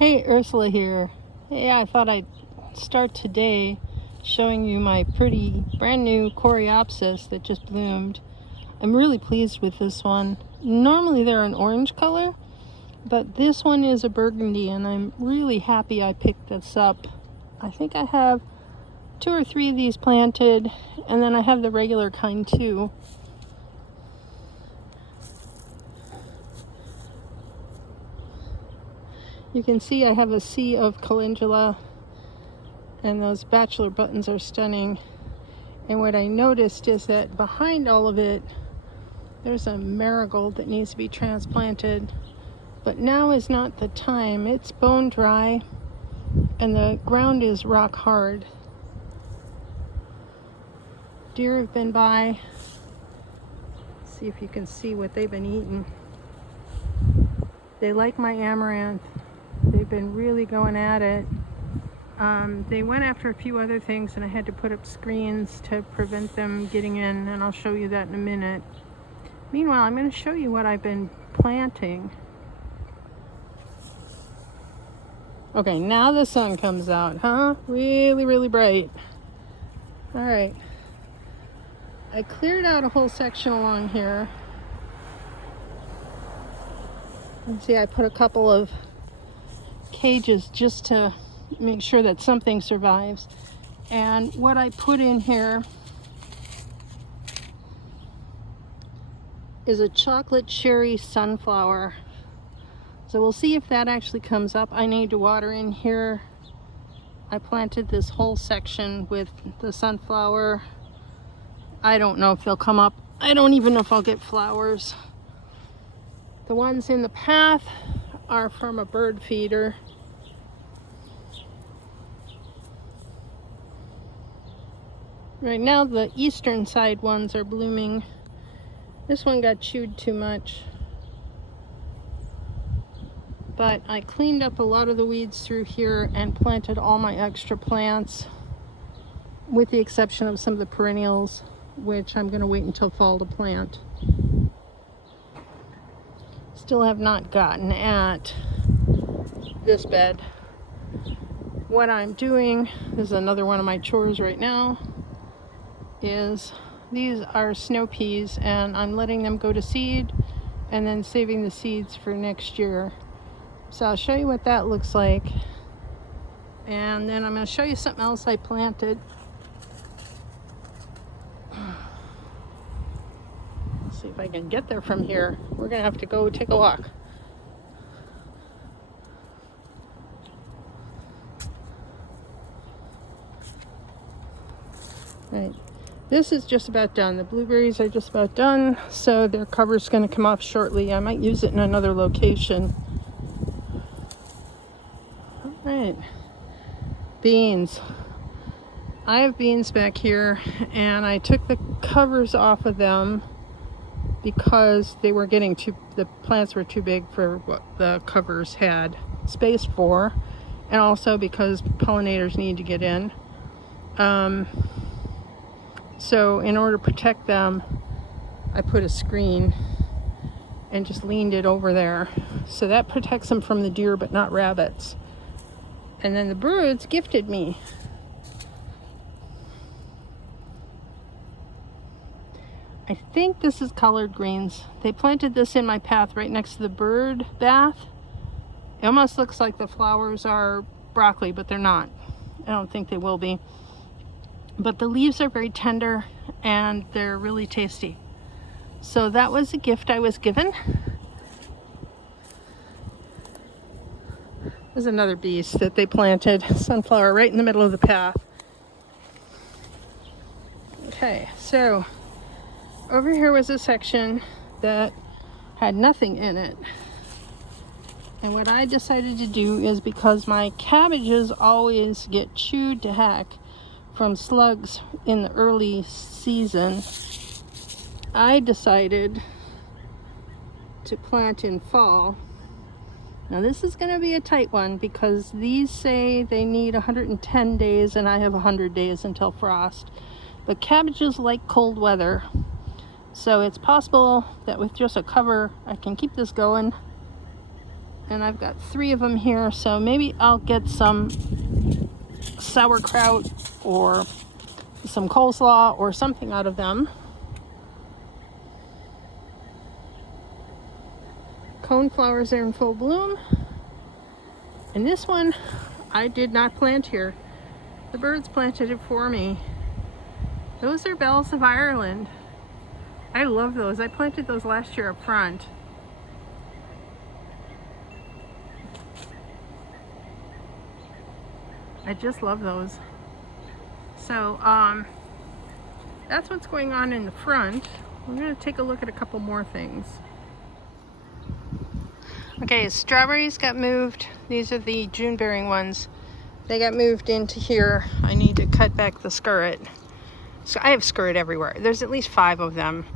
Hey, Ursula here. Hey, I thought I'd start today showing you my pretty brand new Coreopsis that just bloomed. I'm really pleased with this one. Normally they're an orange color, but this one is a burgundy and I'm really happy I picked this up. I think I have 2 or 3 of these planted, and then I have the regular kind too. You can see I have a sea of calendula, and those bachelor buttons are stunning. And what I noticed is that behind all of it, there's a marigold that needs to be transplanted. But now is not the time. It's bone dry, and the ground is rock hard. Deer have been by. See if you can see what they've been eating. They like my amaranth. They've been really going at it. They went after a few other things, and I had to put up screens to prevent them getting in, and I'll show you that in a minute. Meanwhile, I'm going to show you what I've been planting. Okay, now the sun comes out, huh? Really, really bright. All right. I cleared out a whole section along here. You see, I put a couple of cages just to make sure that something survives. And what I put in here is a chocolate cherry sunflower. So we'll see if that actually comes up. I need to water in here. I planted this whole section with the sunflower. I don't know if they'll come up. I don't even know if I'll get flowers. The ones in the path are from a bird feeder. Right now the eastern side ones are blooming. This one got chewed too much. But I cleaned up a lot of the weeds through here and planted all my extra plants, with the exception of some of the perennials, which I'm going to wait until fall to plant. Still have not gotten at this bed. What I'm doing, this is another one of my chores right now, is these are snow peas, and I'm letting them go to seed and then saving the seeds for next year. So I'll show you what that looks like, and then I'm going to show you something else I planted. Let's see if I can get there from here. We're going to have to go take a walk. Right. This is just about done. The blueberries are just about done, so their cover's going to come off shortly. I might use it in another location. All right. Beans. I have beans back here, and I took the covers off of them because they were getting the plants were too big for what the covers had space for, and also because pollinators need to get in. So in order to protect them, I put a screen and just leaned it over there. So that protects them from the deer, but not rabbits. And then the birds gifted me. I think this is collard greens. They planted this in my path right next to the bird bath. It almost looks like the flowers are broccoli, but they're not. I don't think they will be. But the leaves are very tender and they're really tasty. So that was a gift I was given. There's another beast that they planted, sunflower, right in the middle of the path. Okay, so over here was a section that had nothing in it. And what I decided to do is, because my cabbages always get chewed to heck from slugs in the early season, I decided to plant in fall. Now this is going to be a tight one because these say they need 110 days and I have 100 days until frost. But cabbages like cold weather, so it's possible that with just a cover I can keep this going and I've got 3 of them here, so maybe I'll get some sauerkraut or some coleslaw or something out of them. Coneflowers are in full bloom. And this one I did not plant here. The birds planted it for me. Those are bells of Ireland. I love those. I planted those last year up front. I just love those. So that's what's going on in the front. I'm going to take a look at a couple more things. Okay, strawberries got moved. These are the June bearing ones. They got moved into here. I need to cut back the skirt. So I have skirt everywhere. There's at least 5 of them.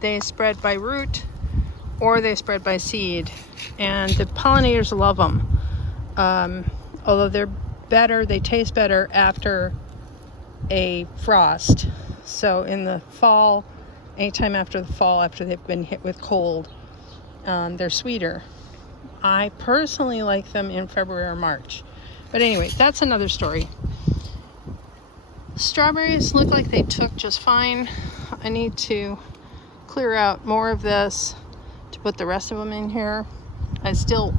They spread by root or they spread by seed. And the pollinators love them. Although they're better, they taste better after a frost. So in the fall, anytime after the fall, after they've been hit with cold, they're sweeter. I personally like them in February or March. But anyway, that's another story. Strawberries look like they took just fine. I need to clear out more of this to put the rest of them in here. I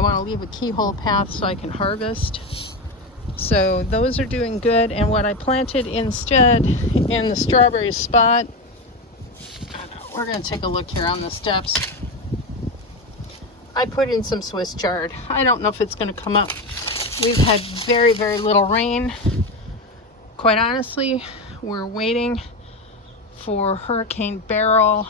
want to leave a keyhole path so I can harvest. So those are doing good. And what I planted instead in the strawberry spot, we're going to take a look here on the steps. I put in some Swiss chard. I don't know if it's going to come up. We've had very, very little rain. Quite honestly, we're waiting for Hurricane Beryl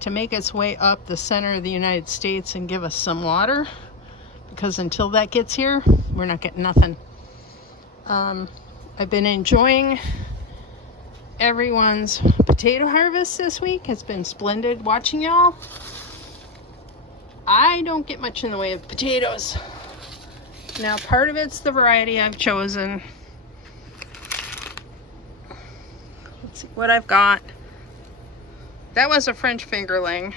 to make its way up the center of the United States and give us some water, because until that gets here, we're not getting nothing. I've been enjoying everyone's potato harvest this week. It's been splendid watching y'all. I don't get much in the way of potatoes. Now, part of it's the variety I've chosen. Let's see what I've got. That was a French fingerling.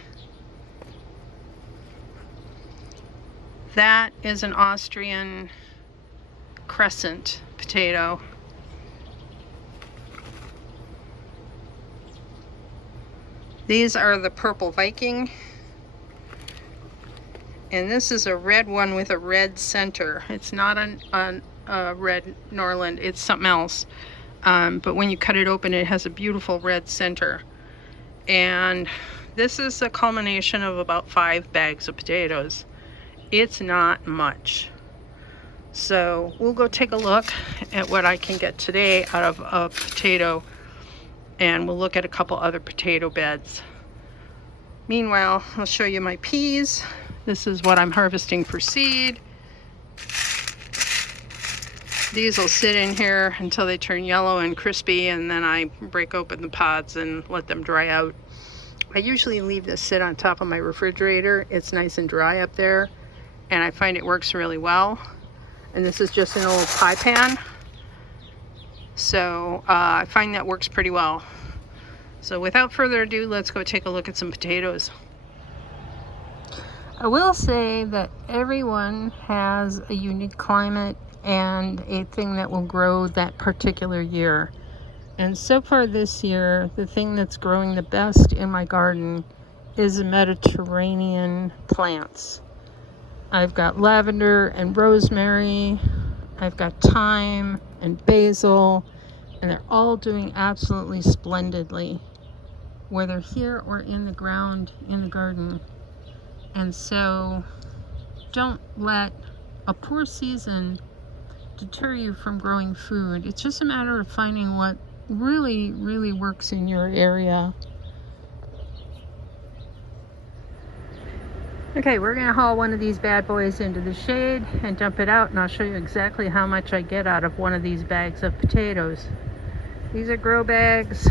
That is an Austrian crescent potato. These are the Purple Viking. And this is a red one with a red center. It's not a red Norland, it's something else. But when you cut it open, it has a beautiful red center. And this is a culmination of about 5 bags of potatoes. It's not much. So we'll go take a look at what I can get today out of a potato, and we'll look at a couple other potato beds. Meanwhile, I'll show you my peas. This is what I'm harvesting for seed. These will sit in here until they turn yellow and crispy, and then I break open the pods and let them dry out. I usually leave this sit on top of my refrigerator. It's nice and dry up there, and I find it works really well. And this is just an old pie pan. So I find that works pretty well. So without further ado, let's go take a look at some potatoes. I will say that everyone has a unique climate and a thing that will grow that particular year. And so far this year, the thing that's growing the best in my garden is Mediterranean plants. I've got lavender and rosemary, I've got thyme and basil, and they're all doing absolutely splendidly, whether here or in the ground in the garden. And so don't let a poor season deter you from growing food. It's just a matter of finding what really, really works in your area. Okay, we're gonna haul one of these bad boys into the shade and dump it out, and I'll show you exactly how much I get out of one of these bags of potatoes. These are grow bags.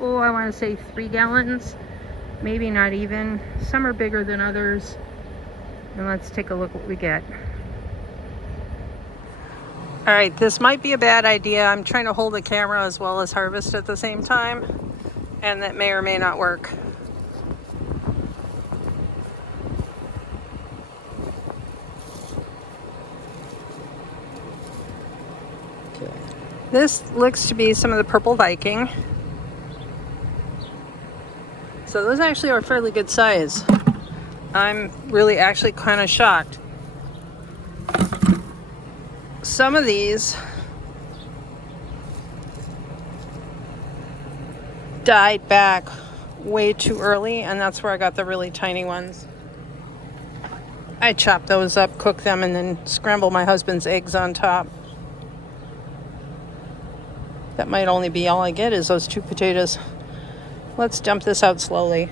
Oh, I want to say 3 gallons. Maybe not even. Some are bigger than others. And let's take a look what we get. All right, this might be a bad idea. I'm trying to hold the camera as well as harvest at the same time, and that may or may not work. This looks to be some of the Purple Viking. So those actually are fairly good size. I'm really actually kind of shocked. Some of these died back way too early, and that's where I got the really tiny ones. I chop those up, cook them, and then scramble my husband's eggs on top. That might only be all I get is those 2 potatoes. Let's dump this out slowly.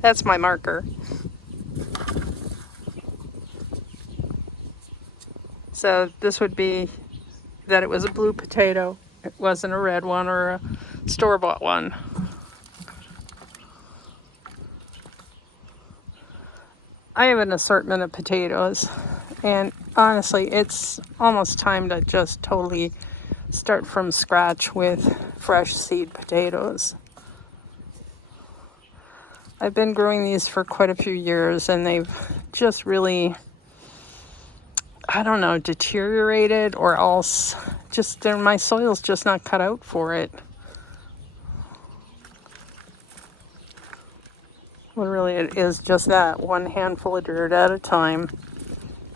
That's my marker. So this would be that it was a blue potato. It wasn't a red one or a store-bought one. I have an assortment of potatoes, and honestly, it's almost time to just totally start from scratch with fresh seed potatoes. I've been growing these for quite a few years, and they've just really, I don't know, deteriorated, or else just my soil's just not cut out for it. Well, really, it is just that, one handful of dirt at a time.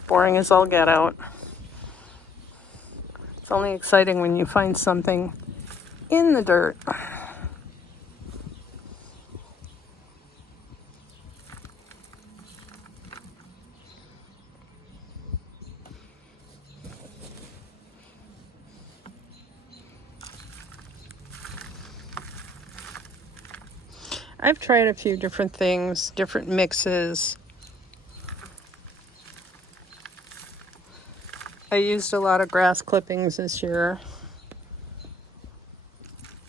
Boring as all get out. It's only exciting when you find something in the dirt. I've tried a few different things, different mixes. I used a lot of grass clippings this year.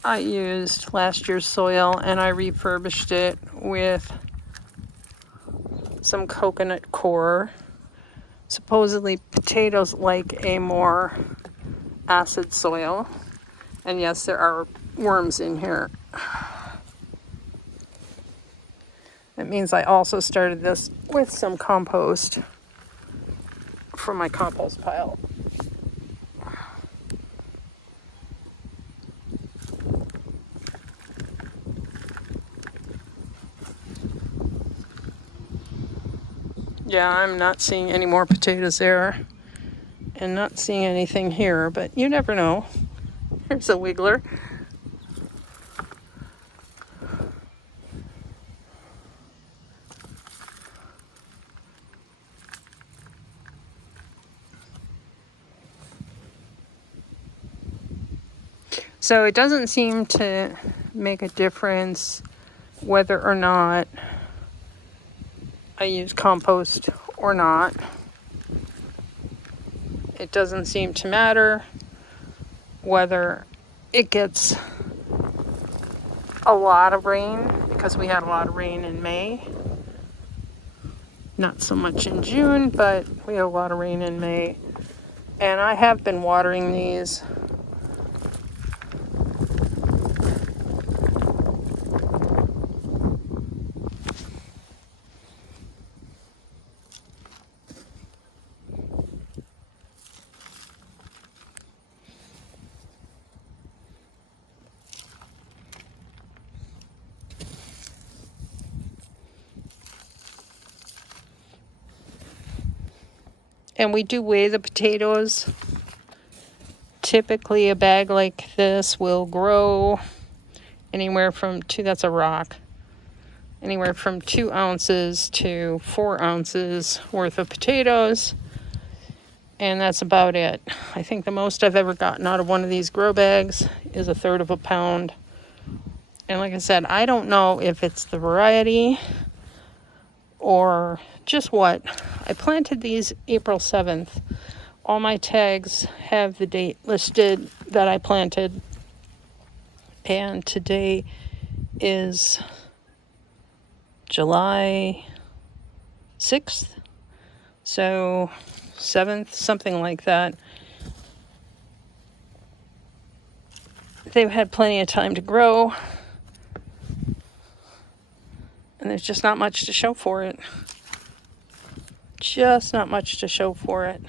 I used last year's soil and I refurbished it with some coconut coir. Supposedly potatoes like a more acid soil. And yes, there are worms in here. That means I also started this with some compost from my compost pile. Yeah, I'm not seeing any more potatoes there, and not seeing anything here, but you never know. Here's a wiggler. So it doesn't seem to make a difference whether or not I use compost or not. It doesn't seem to matter whether it gets a lot of rain, because we had a lot of rain in May. Not so much in June, but we had a lot of rain in May. And I have been watering these. And we do weigh the potatoes. Typically a bag like this will grow anywhere from that's a rock, anywhere from 2 ounces to 4 ounces worth of potatoes. And that's about it. I think the most I've ever gotten out of one of these grow bags is 1/3 of a pound. And like I said, I don't know if it's the variety or just what. I planted these April 7th. All my tags have the date listed that I planted. And today is July 6th. So 7th, something like that. They've had plenty of time to grow, and there's just not much to show for it. Just not much to show for it.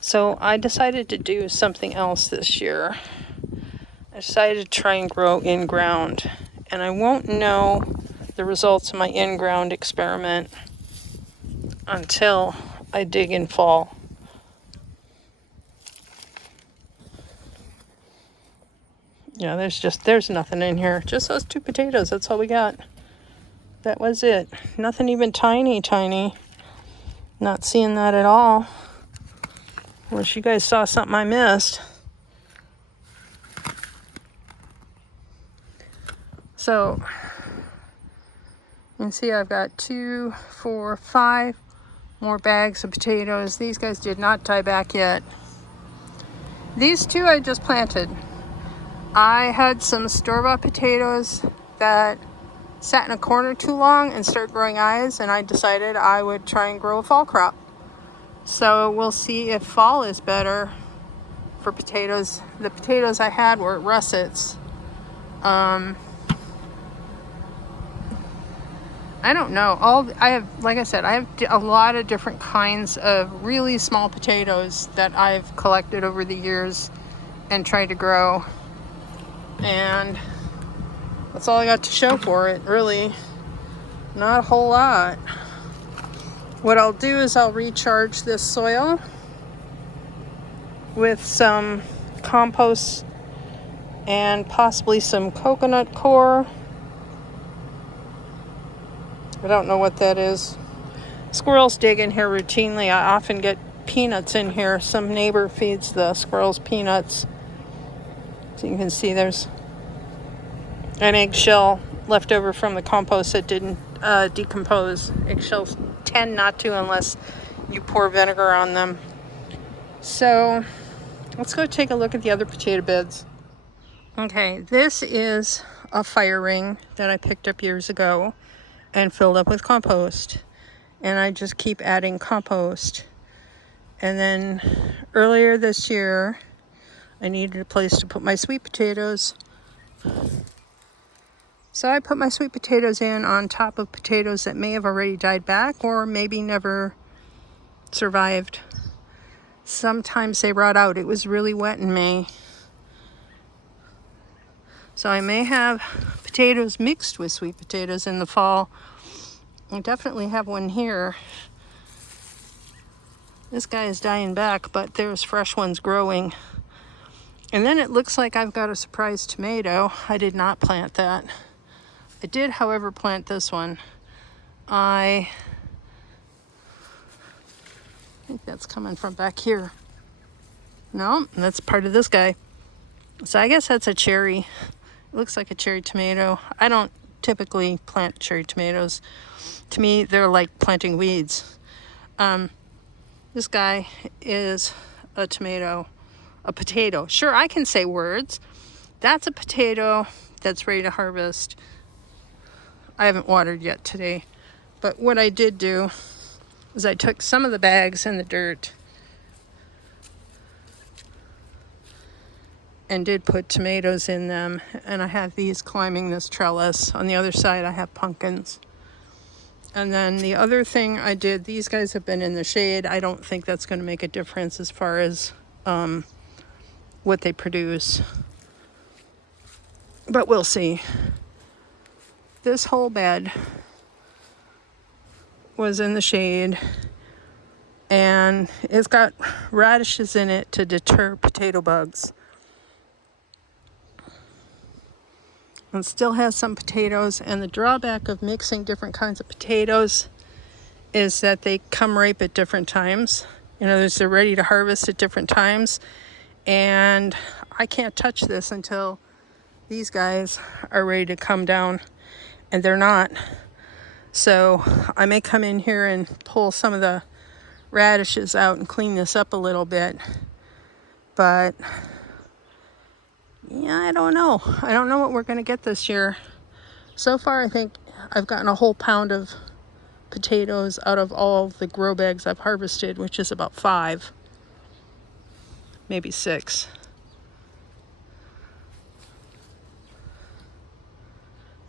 So I decided to do something else this year. I decided to try and grow in ground, and I won't know the results of my in ground experiment until I dig in fall. Yeah, there's nothing in here. Just those 2 potatoes. That's all we got. That was it. Nothing even tiny. Not seeing that at all. Unless you guys saw something I missed. So, you can see I've got 2, 4, 5 more bags of potatoes. These guys did not die back yet. These 2 I just planted. I had some store-bought potatoes that sat in a corner too long and started growing eyes, and I decided I would try and grow a fall crop. So we'll see if fall is better for potatoes. The potatoes I had were russets. I don't know. Like I said, I have a lot of different kinds of really small potatoes that I've collected over the years and tried to grow. And that's all I got to show for it, really. Not a whole lot. What I'll do is I'll recharge this soil with some compost and possibly some coconut coir. I don't know what that is. Squirrels dig in here routinely. I often get peanuts in here. Some neighbor feeds the squirrels peanuts. So you can see there's an eggshell left over from the compost that didn't decompose. Eggshells tend not to unless you pour vinegar on them. So let's go take a look at the other potato beds. Okay, this is a fire ring that I picked up years ago and filled up with compost. And I just keep adding compost. And then earlier this year, I needed a place to put my sweet potatoes. So I put my sweet potatoes in on top of potatoes that may have already died back or maybe never survived. Sometimes they rot out. It was really wet in May. So I may have potatoes mixed with sweet potatoes in the fall. I definitely have one here. This guy is dying back, but there's fresh ones growing. And then it looks like I've got a surprise tomato. I did not plant that. I did, however, plant this one. I think that's coming from back here. No, that's part of this guy. So I guess that's a cherry. It looks like a cherry tomato. I don't typically plant cherry tomatoes. To me, they're like planting weeds. This guy is a tomato, a potato. Sure, I can say words. That's a potato that's ready to harvest. I haven't watered yet today. But what I did do is I took some of the bags and the dirt and did put tomatoes in them. And I have these climbing this trellis. On the other side, I have pumpkins. And then the other thing I did, these guys have been in the shade. I don't think that's going to make a difference as far as what they produce. But we'll see. This whole bed was in the shade. And it's got radishes in it to deter potato bugs. And still has some potatoes, and the drawback of mixing different kinds of potatoes is that they come ripe at different times. You know, they're ready to harvest at different times, and I can't touch this until these guys are ready to come down, and they're not. So I may come in here and pull some of the radishes out and clean this up a little bit, but yeah, I don't know. I don't know what we're going to get this year. So far, I think I've gotten a whole pound of potatoes out of all the grow bags I've harvested, which is about 5, maybe 6.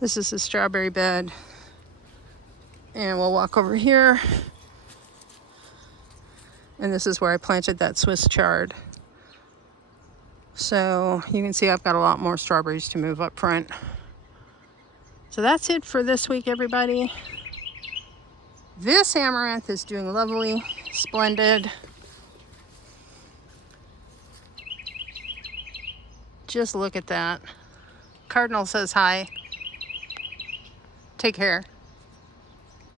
This is the strawberry bed. And we'll walk over here. And this is where I planted that Swiss chard. So you can see I've got a lot more strawberries to move up front. So that's it for this week, everybody. This amaranth is doing lovely, splendid. Just look at that. Cardinal says hi. Take care.